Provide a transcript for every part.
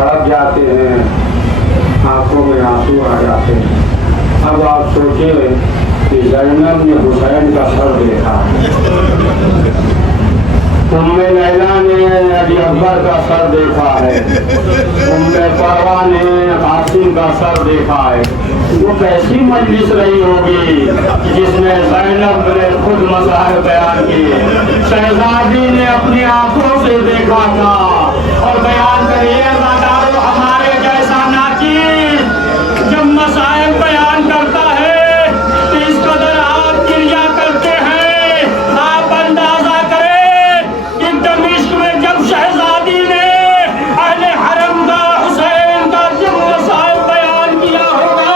तड़प जाते हैं, आंखों में आंसू आ जाते हैं। अब आप सोचें कि ज़ैनब ने हुसैन का सर देखा, उम्मे लैला ने अली अकबर का सर देखा है, उम्मे परवा ने कासिम का सर देखा है। वो कैसी मजलिस रही होगी जिसमें ज़ैनब ने खुद मसाइल बयान किए, शहजादी ने अपनी आंखों से देखा था। और बयान करिए अज़ादारों, हमारे जैसा नाचीज़ जब मसाइल बयान करता है तो इस कदर आप क्रिया करते हैं, आप अंदाजा करें कि दमिश्क में जब शहजादी ने अहले हरम का हुसैन का जब मसाइल बयान किया होगा,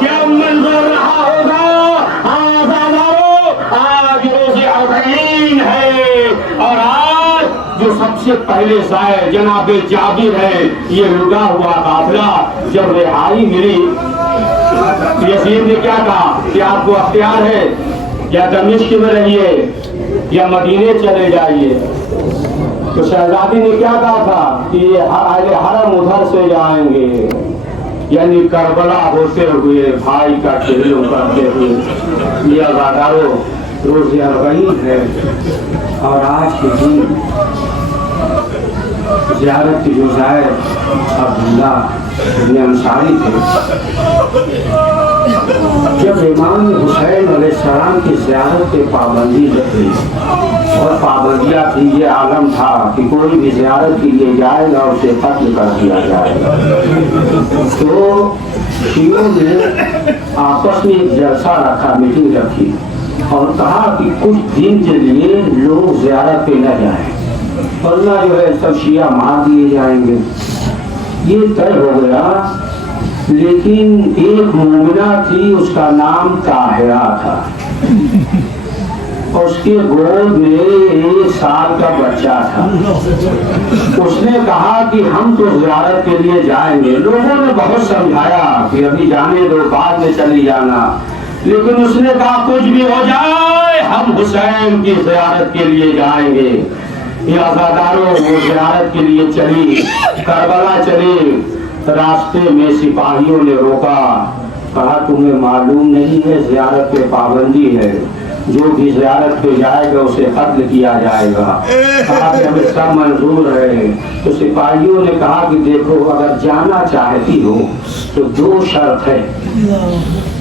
क्या मंजर रहा होगा। अज़ादारों, आज रोज़े अरबईन है और आज जो सबसे पहले शायर जनाबे जाबिर है, ये रुका हुआ काफिला जब रिहाई मिली, यजीद ने क्या कहा कि आपको अख्तियार है, या दमिश्क में रहिए या मदीने चले जाइए। तो शहजादी ने क्या कहा था कि ये अहले हरम उधर से जाएंगे, यानी करबला होते हुए भाई का टहलुम करते हुए। ये अज़ादारों, रोज़े अरबईन है और आज के दिन ज़ियारत की जो शायर अब्दुल्ला इब्न अंसारी थे, जब इमाम हुसैन अलैहिस्सलाम की ज़ियारत पे पाबंदी लगी और पाबंदियाँ थी, ये आलम था कि कोई भी ज़ियारत के लिए जाएगा उसे कत्ल कर दिया जाएगा। तो शियों ने आपस में एक जलसा रखा, मीटिंग रखी और कहा कि कुछ दिन के लिए लोग ज़ियारत पे न जाएं, वरना जो है सब शिया मार दिए जाएंगे। ये तय हो गया। लेकिन एक मोमिना थी, उसका नाम ताहिरा था, उसके गोद में 1 साल का बच्चा था। उसने कहा कि हम तो ज़ियारत के लिए जाएंगे। लोगों ने बहुत समझाया कि अभी जाने दो, बाद में चली जाना, लेकिन उसने कहा कुछ भी हो जाए हम हुसैन की ज़ियारत के लिए जाएंगे। ये अज़ादारों, वो ज़ियारत के लिए चली, करबला चली। रास्ते में सिपाहियों ने रोका, कहा तुम्हें मालूम नहीं है ज़ियारत पे पाबंदी है, जो भी ज़ियारत पे जाएगा उसे कत्ल किया जाएगा। कहा कि हमें सब मंजूर है। तो सिपाहियों ने कहा कि देखो, अगर जाना चाहती हो तो 2 शर्त है,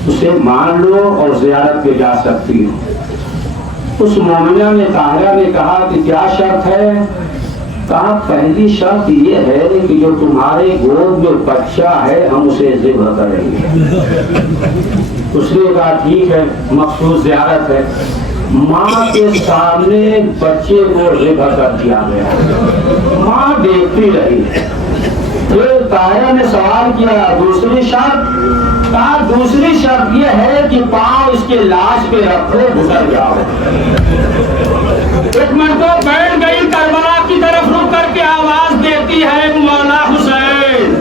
उसे मान लो और ज़ियारत पे जा सकती हो। उस मोमिना ने, ताहिरा ने कहा कि क्या शर्त है। कहा पहली शर्त ये है कि जो तुम्हारे गोद में बच्चा है हम उसे ज़िब्ह करेंगे। उसने कहा ठीक है, मखसूस ज़ियारत है। माँ के सामने बच्चे को ज़िब्ह कर दिया गया, माँ देखती रही। फिर ताहिरा ने सवाल किया दूसरी शर्त। कहा दूसरी शर्त यह है कि पाँव इसके लाश पे रखो, गुजर जाओ। एक मरतबा बैठ गई, करबला की तरफ रुक करके आवाज देती है मौला हुसैन,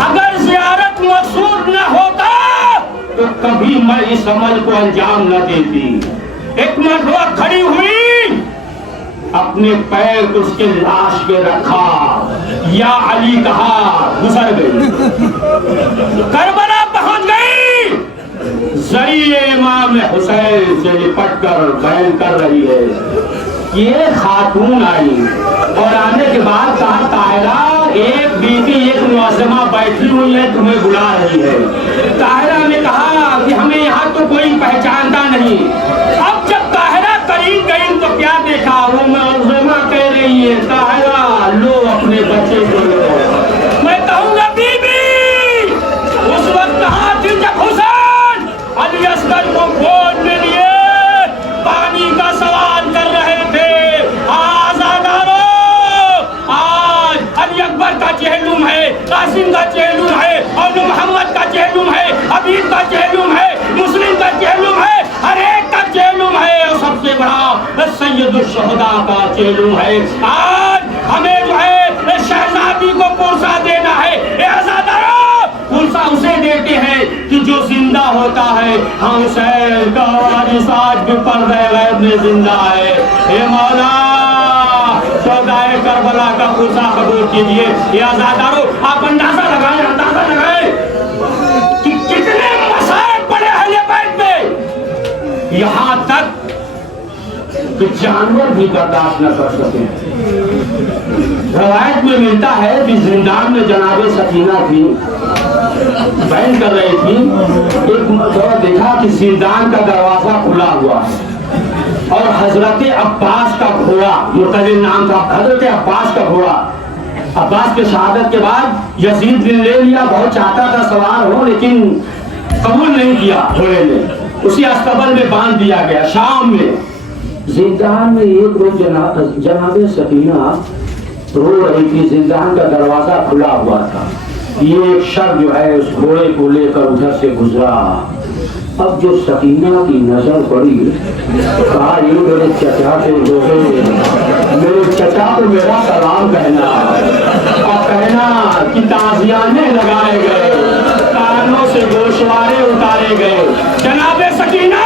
अगर ज़ियारत मकसूद न होता तो कभी मैं इस अमल को अंजाम न देती। एक मरतबा खड़ी हुई, अपने पैर उसके लाश पे रखा, या अली कहा, गुजर गई। करबला पहुंच गई, जरिए इमाम हुसैन से लिपट कर बयान कर रही है। ये खातून आई और आने के बाद कहा ताहिरा, एक बीवी एक मुअज़्ज़मा बैठी हुई है, तुम्हें बुला रही है। ताहिरा ने कहा कि हमें यहाँ तो कोई पहचानता नहीं। अब जब ताहिरा करीब गई तो क्या देखा, वो मुअज़्ज़मा कह रही है ताहिरा लो अपने बच्चे को लो। मैं कहूँगा बीबी, उस वक्त कहाँ थी जब हुसैन अली अस्कर को गोद में लिए पानी का सवाल कर रहे थे। आज़ादारों, आज अली अकबर का चेहलुम है, कासिम का चेहलुम है, और मोहम्मद का चेहलुम है, हबीब का चेहलुम है, मुस्लिम का चेहलुम है, हर एक का चेहलुम है, और सबसे बड़ा सैयदुल शुहदा का चेहलुम है। आज हमें जो है शहजादी को पुरसा देना है। आज़ादारों, पुरसा उसे देते हैं कि जो जिंदा होता है। हम हुसैन का वारिस आज भी पर्दे गैब में जिंदा है। हे मौला, सौदाए ہے کربلا کا قصہ قبول کیجیے. یہ آزادارو آپ اندازہ لگائیں کہ کتنے مسائل پڑے اہل بیت پہ، یہاں تک کہ جانور بھی برداشت نہ کر سکے. روایت میں ملتا ہے کہ زندان میں جناب سکینہ تھی، بیان کر رہی تھی. ایک مرتبہ دیکھا کہ زندان کا دروازہ کھلا ہوا ہے اور حضرت عباس کا گھوڑا، مرتضی نام تھا حضرت عباس کا گھوڑا. عباس کے شہادت کے بعد یزید نے لے لیا، بہت چاہتا تھا سوار ہو لیکن قبول نہیں کیا گھوڑے نے. اسی استبل میں باندھ دیا گیا. شام میں زندان میں ایک روز جناب سکینہ رو رہی تھی. زندان کا دروازہ کھلا ہوا تھا. یہ ایک شخص جو ہے اس گھوڑے کو لے کر ادھر سے گزرا. اب جو سکینہ کی نظر پڑی، کہا یہ میرے چچا سے ہوئے، میرے چچا کو میرا سلام کہنا اور کہنا کہ تازیانے لگائے گئے، کانوں سے گوشوارے اتارے گئے. جناب سکینہ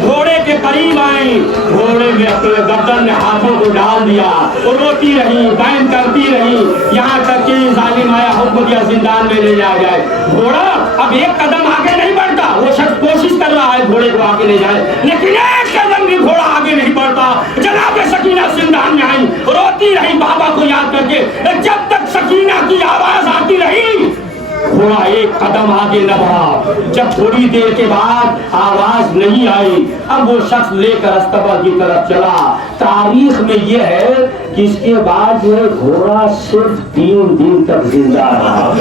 گھوڑے کے قریب آئی، گھوڑے میں اپنے گردن میں ہاتھوں کو ڈال دیا، وہ روتی رہی، بیان کرتی رہی، یہاں تک کہ ظالم آیا حکم دیا زندان میں لے جایا جائے. گھوڑا اب ایک قدم آگے نہیں بڑھتا. وہ شخص کوشش کر رہا ہے گھوڑے کو آگے لے جائے لیکن ایک قدم بھی گھوڑا آگے نہیں بڑھتا. جناب سکینہ زندان میں آئی، روتی رہی بابا کو یاد کر کے. جب تک سکینہ کی آواز آتی رہی گھوڑا ایک قدم آگے نہ بڑھا. جب تھوڑی دیر کے بعد آواز نہیں آئی، اب وہ شخص لے کر استبل کی طرف چلا. تاریخ میں یہ ہے کہ اس کے بعد جو ہے گھوڑا صرف 3 دن تک زندہ رہا.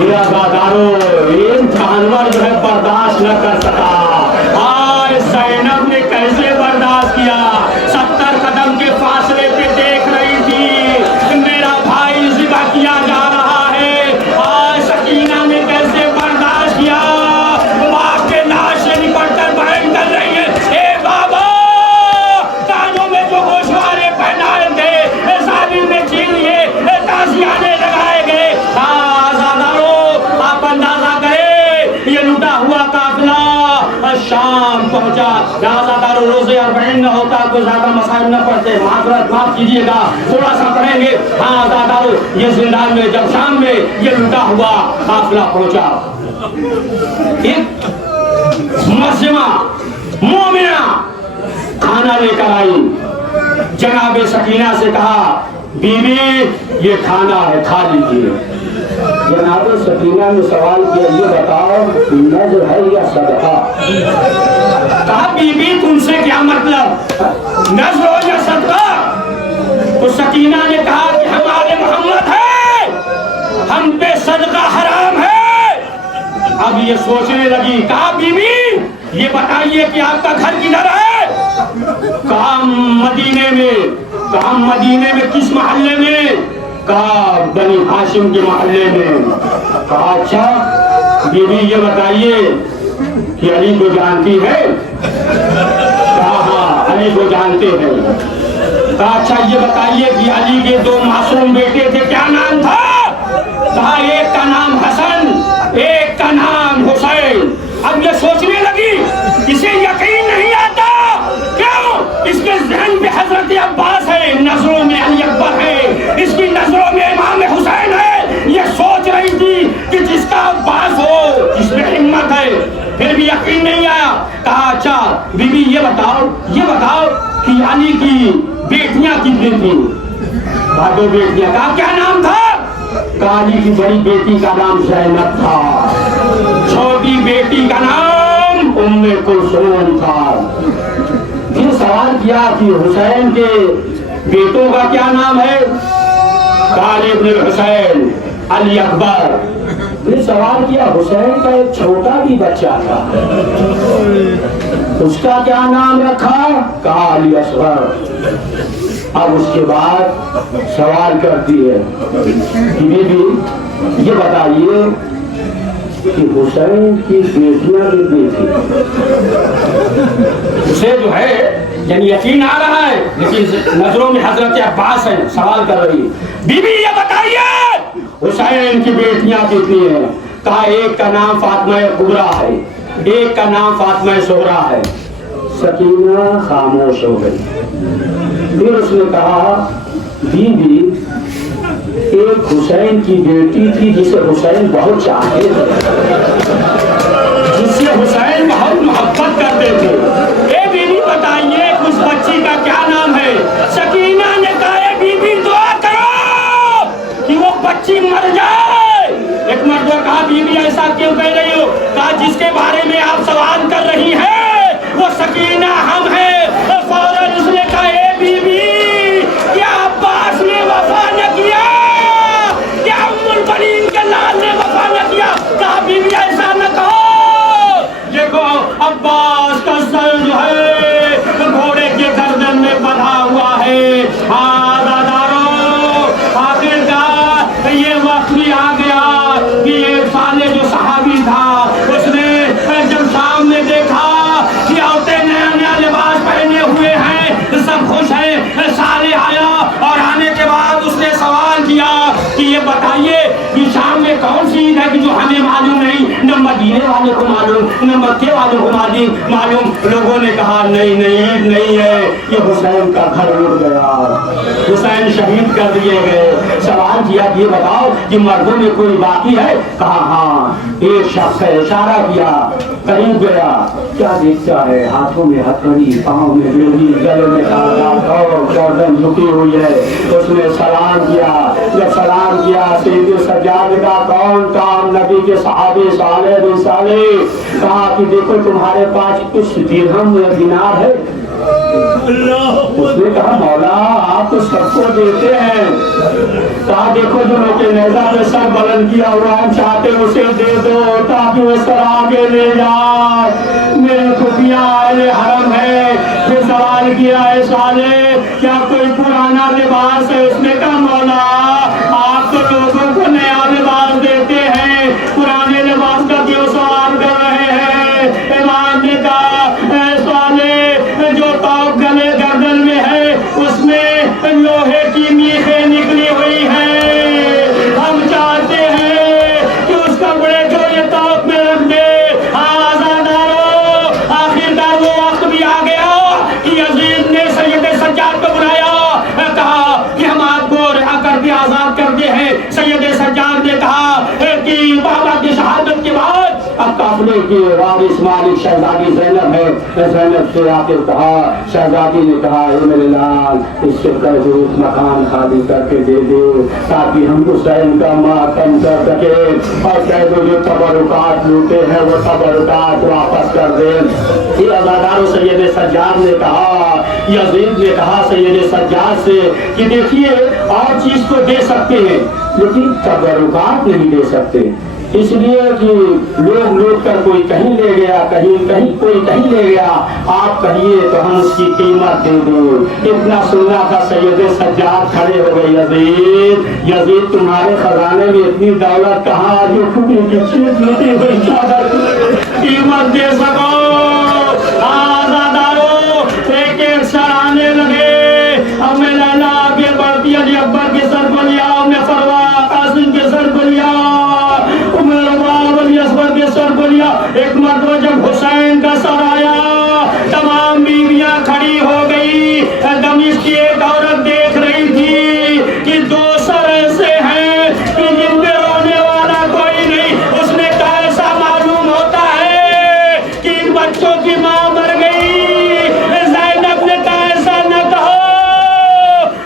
یہ آزادارو ایک جانور جو ہے برداشت نہ کر سکا. اور زینب نے کیسے برداشت کیا؟ 70 قدم کے فاصلے پہ دیکھ رہی تھی میرا بھائی ذبح کیا جا رہا ہے. اور سکینہ نے کیسے برداشت کیا؟ باپ کے لاش سے نپٹ کر بیان کر رہی ہے، اے بابا کانوں میں جو گوشوارے پہنائے تھے ظالم نے چھین لیے، تازیانے لگائے گئے. آزادارو آپ اندازہ کریں یہ لوٹا ہوا قافلہ شام پہنچا. آزادارو روزے 40 نہ ہوتا تو زیادہ مسائل نہ پڑتے، معاف کیجیے گا تھوڑا سا پڑھیں گے. ہاں آزادارو یہ زندان میں جب شام میں یہ لوٹا ہوا قافلہ پہنچا، ایک مسلمہ مومنہ کھانا لے کر آئی. جناب سکینہ سے کہا بیوی یہ کھانا ہے کھا لیجیے. جناب سکینہ نے سوال کیا یہ بتاؤ نذر ہے یا صدقہ؟ کہا بی بی تم سے کیا مطلب، نذر ہو یا صدقہ؟ تو سکینہ نے کہا کہ ہمارے محمد ہے، ہم پہ صدقہ حرام ہے. اب یہ سوچنے لگی. کہا بی بی یہ بتائیے کہ آپ کا گھر کدھر ہے؟ کہا مدینے میں. کہا مدینے میں کس محلے میں؟ کہا بنی ہاشم کے محلے میں. کہا اچھا بی بی یہ بتائیے کہ علی کو جانتی ہے؟ کہا ہاں علی کو جانتے ہیں. کہا اچھا یہ بتائیے کہ علی کے 2 معصوم بیٹے تھے کیا نام تھا؟ کہا ایک کا نام حسن ایک کا نام حسین. اب یہ سوچنے لگی اسے یقین نہیں آتا. کیوں؟ اس کے ذہن میں حضرت عباس ہے، نظروں میں علی اکبر ہے، اس کی نظروں میں امام حسین ہے. یہ سوچ رہی تھی کہ جس کا عباس ہو جس میں ہمت ہے، پھر بھی یقین نہیں آیا. کہا اچھا بی بی یہ بتاؤ کہ علی کی بیٹیاں کتنی تھیں؟ کہا 2 بیٹیاں. کہا کیا نام تھا؟ کہا علی کی بڑی بیٹی کا نام زینب تھا، چھوٹی بیٹی کا نام ام کلثوم تھا. پھر سوال کیا کہ حسین کے بیٹوں کا کیا نام ہے؟ کہا علی ابن الحسین علی اکبر. پھر سوال کیا حسین کا ایک چھوٹا بھی بچہ تھا، اس کا کیا نام رکھا؟ کہا علی اصغر. اب اس کے بعد سوال کرتی ہے کہ بی بی یہ بتائیے کہ حسین کی بیٹیاں کتنی تھیں؟ اسے جو ہے یعنی یقین آ رہا ہے لیکن نظروں میں حضرت عباس ہیں. سوال کر رہی بی بی یہ بتائیے حسین کی بیٹیاں کتنی ہیں؟ کہا ایک کا نام فاطمہ کبریٰ ہے ایک کا نام فاطمہ صغریٰ ہے. سکینہ خاموش ہو گئی. پھر اس نے کہا बीवी एक हुसैन की बेटी थी जिसे हुसैन बहुत चाहते थे, जिससे हुसैन बहुत मोहब्बत करते थे। ए बीवी बताइए उस बच्ची का क्या नाम है? सकीना ने कहा बीवी दुआ करो कि वो बच्ची मर जाए। एक मर्द ने कहा बीवी ऐसा क्यों कह रही हो? कहा जिसके बारे में आप सवाल कर रही हैं वो सकीना हम हैं। फौरन उसने कहा ए बीवी क्या अब्बास ने वफा न किया? क्या उम्मुल बनीन के लाल ने वफा न किया? कहा बीवी ऐसा न कहो, देखो अब्बास का सर जो है घोड़े के गर्दन में बंधा हुआ है। आखिरकार ये वक्त भी आ गया कि एक साले जो सहाबी था उसने जब सामने देखा कि औरतें नया नया लिबास पहने हुए हैं, सब खुश हैं, साले आया और आने के बाद उसने सवाल किया कि ये बताइए कि शाम में कौन सी ईद है कि जो हमें मालूम नहीं, न मदीने वाले को मालूम, न मक्के वाले को मालूम। लोगों ने कहा नहीं नहीं ईद नहीं है, ये हुसैन का घर उड़ गया, हुसैन शहीद कर दिए गए। सवाल किया ये बताओ कि मर्दों में कोई बाकी है? कहा हाँ एक शख्स है। इशारा किया, करीब गया, क्या दिखता है? हाथों में हथकड़ी, पाँव में बेड़ी, गले में गर्दन झुकी हुई है। उसने सलाम किया, जब सलाम किया सैयद सज्जाद का कौन काम नबी के सहाबे साले रिसाले कहा कि देखो तुम्हारे पास कुछ दिरहम या दिनार है? उसने कहा मौला आप तो सबको देते हैं। कहा देखो जो के नेजा में सर बुलंद किया हुआ हम चाहते उसे दे दो ताकि वो सर आगे ले जाए। मेरे खुफिया अहले हरम है। फिर सवाल किया है साले क्या कोई पुराना लिबास है? उसने कहा मौला आप तो लोगों को नया लिबास देते हैं, पुराने लिबास का क्यों सवाल कर रहे हैं? इमाम ने कहा जो टॉप गले गर्दन में है उसमें लोहे की मीखें निकली हुई है। हम चाहते हैं कि उस कपड़े को ये टॉप में रख दे। आजादारो आखिरकार वो वक्त भी आ गया कि यजीद ने सैयद सज्जाद को बुलाया, कहा कि हम आपको रिहा करके आजाद करते हैं। सैयद सज्जाद ने कहा कि बाबा की शहादत के बाद अब काफिले के वारिस मालिक शहजादी ज़ैनब है। ज़ैनब से आके कहा, शहजादी ने कहा मेरे लाल इससे कह दो मकान खाली करके दे दो ताकि हम हुसैन का मातम कर सके, और कह दो जो तबरुकात लूटे हैं वो तबरुकात वापस कर दे। ये अज़ादार सैयद सज्जाद ने कहा, यजीद ने कहा सैयद सज्जाद से कि देखिए और चीज तो दे सकते हैं लेकिन तबरुकात नहीं दे सकते, इसलिए कि लोग लूट कर कोई कहीं ले गया, कहीं कोई कहीं ले गया, आप कहिए तो हम उसकी कीमत दे दो। इतना सुनना था सैयद सज्जाद खड़े हो गए, यजीद तुम्हारे खजाने में इतनी दौलत कहाँ जो टुकड़ी की चीज लूटी हुई चादर कीमत दे सको। आजादारो एक एक सर आने लगे। अब मैं लैला आगे बढ़ती अली अकबर के सर पर लिया, मैं फरवा कासिम के सर पर लिया, सर बोलिया। एक मर्तबा जब हुसैन का सर आया तमाम बीवियां खड़ी हो गई। दमिश्क की एक औरत देख रही थी कि दो सर ऐसे हैं कि जिनमें रोने वाला कोई नहीं। उसने कहा ऐसा मालूम होता है कि इन बच्चों की माँ मर गई। ज़ैनब ने कहा ऐसा न कहो,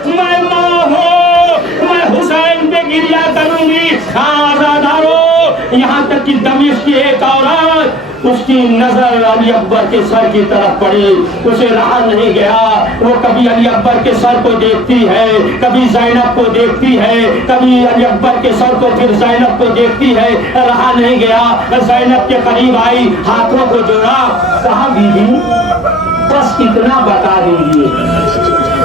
मैं माँ हूँ, मैं हुसैन पे गिरिया करूंगी। आजादारो यहाँ तक कि दमिश्क की एक औरत उसकी नजर अली अकबर के सर की तरफ पड़ी, उसे रहा नहीं गया। वो कभी अली अकबर के सर को देखती है, कभी ज़ैनब को देखती है, कभी अली अकबर के सर को फिर ज़ैनब को देखती है, रहा नहीं गया। ज़ैनब के करीब आई, हाथों को जोड़ा, कहा बीवी बस इतना बता दीजिए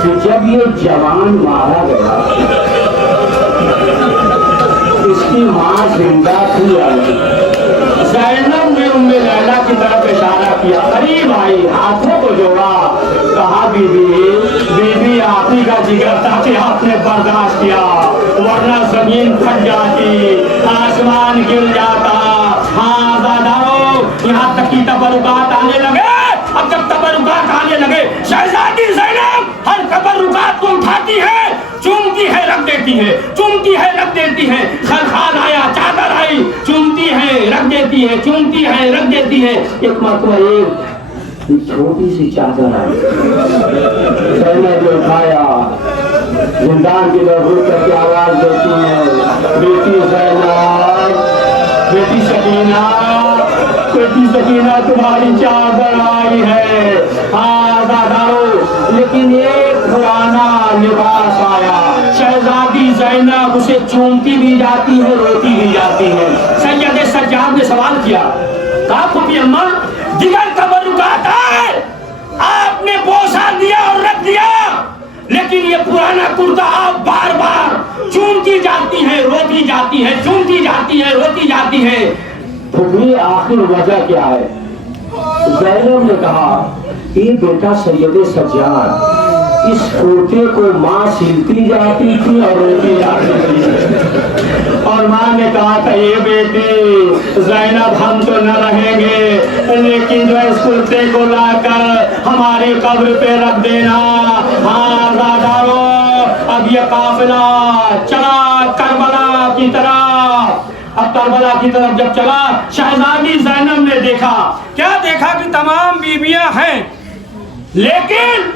कि जब ये जवान मारा गया इसकी माँ जिंदा थी? ज़ैनब ने उम्मे लैला की तरफ इशारा किया, करीब आई, हाथों को जोड़ा, कहा बीबी आप ही का जिगर था कि आपने बर्दाश्त किया, वरना जमीन फट जाती, आसमान गिर जाता। हाँ दादाओ यहाँ तक की तबरुकात आने लगे। अब जब तबरुकात आने लगे शहजादी ज़ैनब हर तबरुकात को उठाती है, چومتی ہے رکھ دیتی ہے، چومتی ہے رکھ دیتی ہے، خلخال آیا، چادر آئی، چومتی ہے رکھ دیتی ہے، چومتی ہے رکھ دیتی ہے۔ ایک مرتبہ ایک چھوٹی سی چادر آئی، زینب نے اٹھایا، زندان کی طرف رک کر کے آواز دیتی ہے، بیٹی زینب، بیٹی سکینہ، بیٹی سکینہ تمہاری چادر آئی ہے۔ آزادارو، لیکن ایک پرانا لباس آیا، شہزادی زینب اسے چومتی بھی جاتی ہے، روتی بھی جاتی ہے۔ سید سجاد نے سوال کیا، کہا پھوپھی اماں دیگر تبرکات ہے، آپ نے بوسہ دیا اور رکھ دیا، لیکن یہ پرانا کرتا آپ بار بار چومتی جاتی ہے، روتی جاتی ہے، چومتی جاتی ہے، روتی جاتی ہے، پھوپھی آخر وجہ کیا ہے؟ زینب نے کہا کہ بیٹا سید سجاد، اس کرتے کو ماں سلتی جاتی تھی اور روتی جاتی تھی، اور ماں نے کہا تھا یہ بیٹی زینب ہم تو نہ رہیں گے، لیکن جو اس کرتے کو لا کر ہماری قبر پہ رکھ دینا۔ ہاں زادارو، اب یہ قافلہ چلا کربلا کی طرف۔ اب کربلا کی طرف جب چلا، شہزادی زینب نے دیکھا، کیا دیکھا کہ تمام بیویاں ہیں، لیکن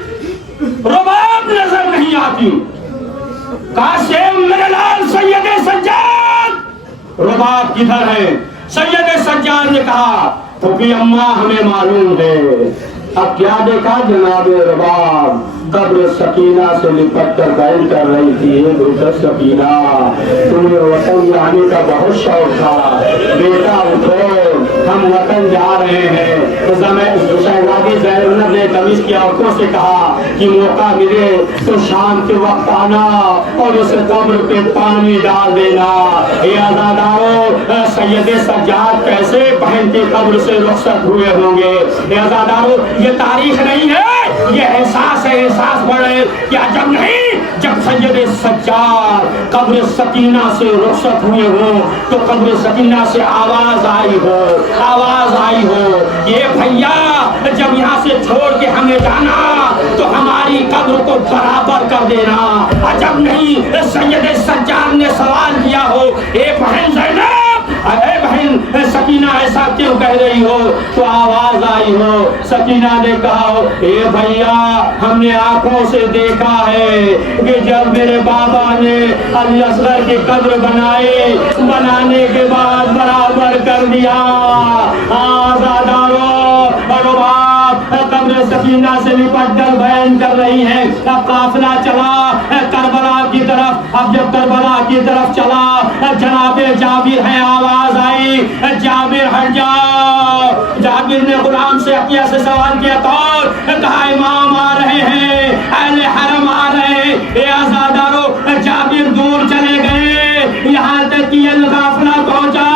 رباب نظر نہیں آتی۔ قاسم میرے لال سید سجاد، رباب کدھر ہے؟ سید سجاد نے کہا پھوپھی اماں ہمیں معلوم ہے۔ اب کیا دیکھا؟ جناب رباب قبر سکینہ سے لپٹ کر بیان کر رہی تھی، بیٹا سکینہ تمہیں وطن جانے کا بہت شوق تھا، بیٹا اٹھو ہم وطن جا رہے ہیں۔ شہزادی زینب نے تمیز کی عورتوں سے کہا کہ موقع ملے تو شام کے وقت آنا اور اس قبر پہ پانی ڈال دینا۔ اے عزادارو، سید سجاد کیسے بہن کی قبر سے رخصت ہوئے ہوں گے؟ اے عزادارو، یہ تاریخ نہیں ہے، یہ احساس ہے، احساس بڑھے کہ عجب نہیں جب سید سجاد قبر سکینہ سے رخصت ہوئے ہوں تو قبر سکینہ سے آواز آئی ہو، آواز آئی ہو، یہ بھیا جب یہاں سے چھوڑ کے ہمیں جانا تو ہماری قبر کو برابر کر دینا۔ عجب نہیں سید سجاد نے سوال کیا ہو، اے بہن زینب، اے بہن سکینہ ایسا کیوں کہہ رہی ہو؟ تو آواز آئی ہو، سکینہ نے کہا ہو، اے بھیا ہم نے آنکھوں سے دیکھا ہے کہ جب میرے بابا نے علی اصغر کی قبر بنائی، بنانے کے بعد برابر کر دیا۔ آزادارو، قبر سکینہ سے لپٹ کر بیان کر رہی ہے۔ اب قافلہ چلا کربلا کی طرف۔ اب جب کربلا کی طرف چلا، جناب جابر ہے، آواز آئی جابر ہٹ جاؤ۔ جابر نے غلام سے عطیہ سے سوال کیا، کہا امام آ رہے ہیں، اہل حرم آ رہے ہیں۔ اے آزادارو، جابر دور چلے گئے، یہاں تک کہ یہ قافلہ پہنچا،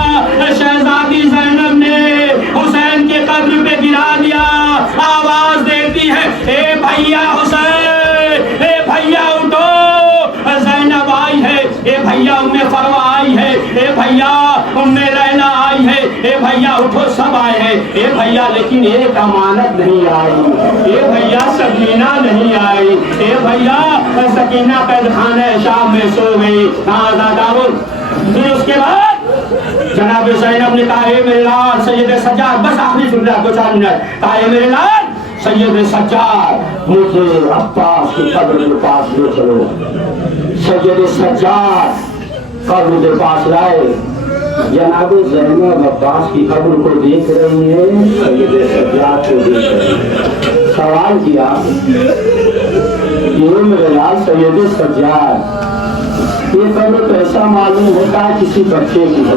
شہزادی زینب نے حسین کی قبر پہ گرا دیا۔ آواز دیتی ہے، اے بھیا حسین، اے بھیا اٹھو، زینب آئی ہے، اے بھیا ام فروا آئی ہے، اے بھیا ام لیلا آئی ہے، اے بھیا اٹھو سب آئے ہیں۔ اے بھیا لیکن ایک امانت نہیں آئی، اے بھیا سکینہ نہیں آئی، اے بھیا سکینہ قید خانہ شام میں سو گئی۔ پھر اس کے بعد جناب زینب نے کہا، اے میرے لال سید سجاد، بس آخری سن رہا 2-4 منٹ، کہا اے میرے لال سید سجاد مجھے عباس کی قبر کے پاس لے چلو۔ سید سجاد قبر کے پاس لائے، جناب زینب عباس کی قبر کو دیکھ رہی ہے، سید سجاد کو دیکھ رہی ہے۔ سوال کیا، یہ میرے لال سید سجاد، یہ قبر تو ایسا معلوم ہوتا ہے کسی بچے کی ہو،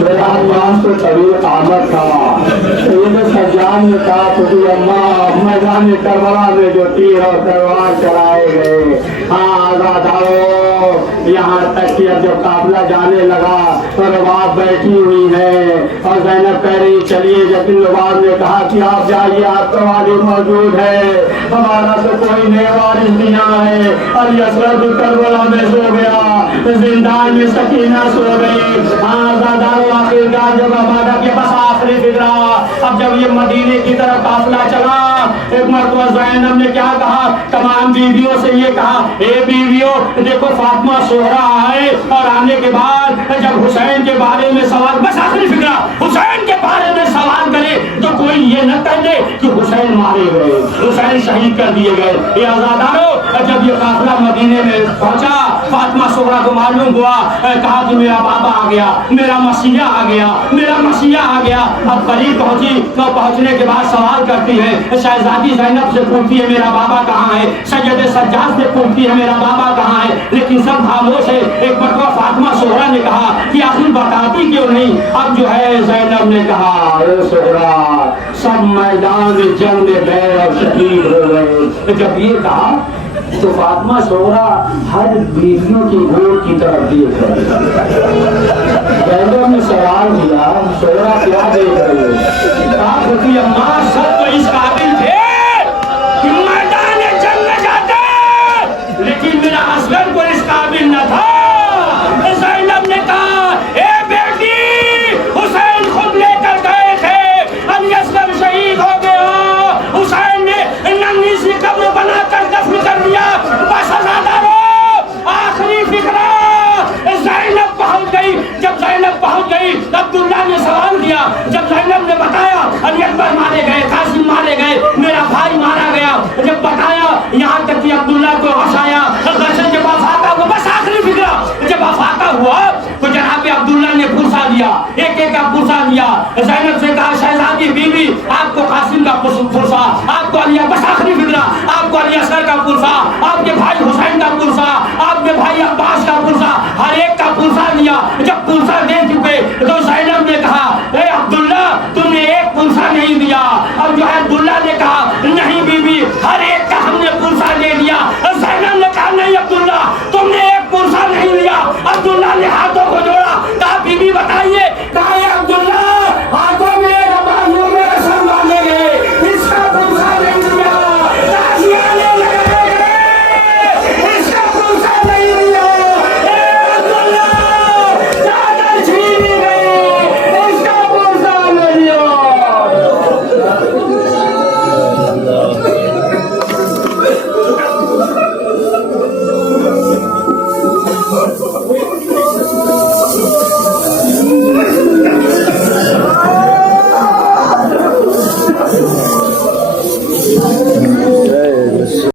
میرا نام تو طویل قامت تھا۔ سید سجاد نے کہا کہ اماں میدان کربلا میں جو تیر اور تلوار چلائے گئے، آزاد آؤ، یہاں تک کہ جب قافلہ جانے لگا تو رباب بیٹھی ہوئی ہے اور زینب کہہ رہی چلیے، لیکن رباب نے کہا کہ آپ جائیے، آپ کا والد موجود ہے، ہمارا تو کوئی نئے وارث نہیں ہے۔ علی اصغر بھی کربلا میں سو گیا، زندان میں سکینہ سو گئی۔ آزادارو، آخرکار جب عبادہ کے بس बसाखरे फिक्रा। अब जब ये मदीने की तरफ काफिला चला, एक मरतबा ज़ैनब ने क्या कहा, तमाम बीवियों से ये कहा, ए बीवियों देखो फातिमा सोहरा आए और आने के बाद जब हुसैन के बारे में सवाल, बसाखरे फिक्रा, हुसैन के बारे में सवाल करे तो कोई ये न कह दे कि हुसैन मारे गए, हुसैन शहीद कर दिए गए। ये आज़ादारों, जब ये काफिला मदीने में पहुंचा, फातिमा सोहरा को मालूम हुआ, कहा कि मेरा बाबा आ गया, मेरा मसीहा आ गया, मेरा मसीहा आ गया। अब करीब पहुंची तो पहुंचने के बाद सवाल करती है, शहजादी ज़ैनब से पूछती है मेरा बाबा कहाँ है, सैयद सज्जाद से पूछती है मेरा बाबा कहाँ है, लेकिन सब खामोश है। एक मरतबा फातिमा सोहरा ने कहा कि आखिर बताती क्यों नहीं। अब जो है ज़ैनब ने कहा, ए सोहरा सब मैदान जंग में गए और शहीद हो गए। जब ये कहा तो फातिमा सोहरा हर बीवियों की गोद की तरफ देख रही। ज़ैनब ने सवाल किया, सोहरा क्या देख रही है? कहा कि अम्मा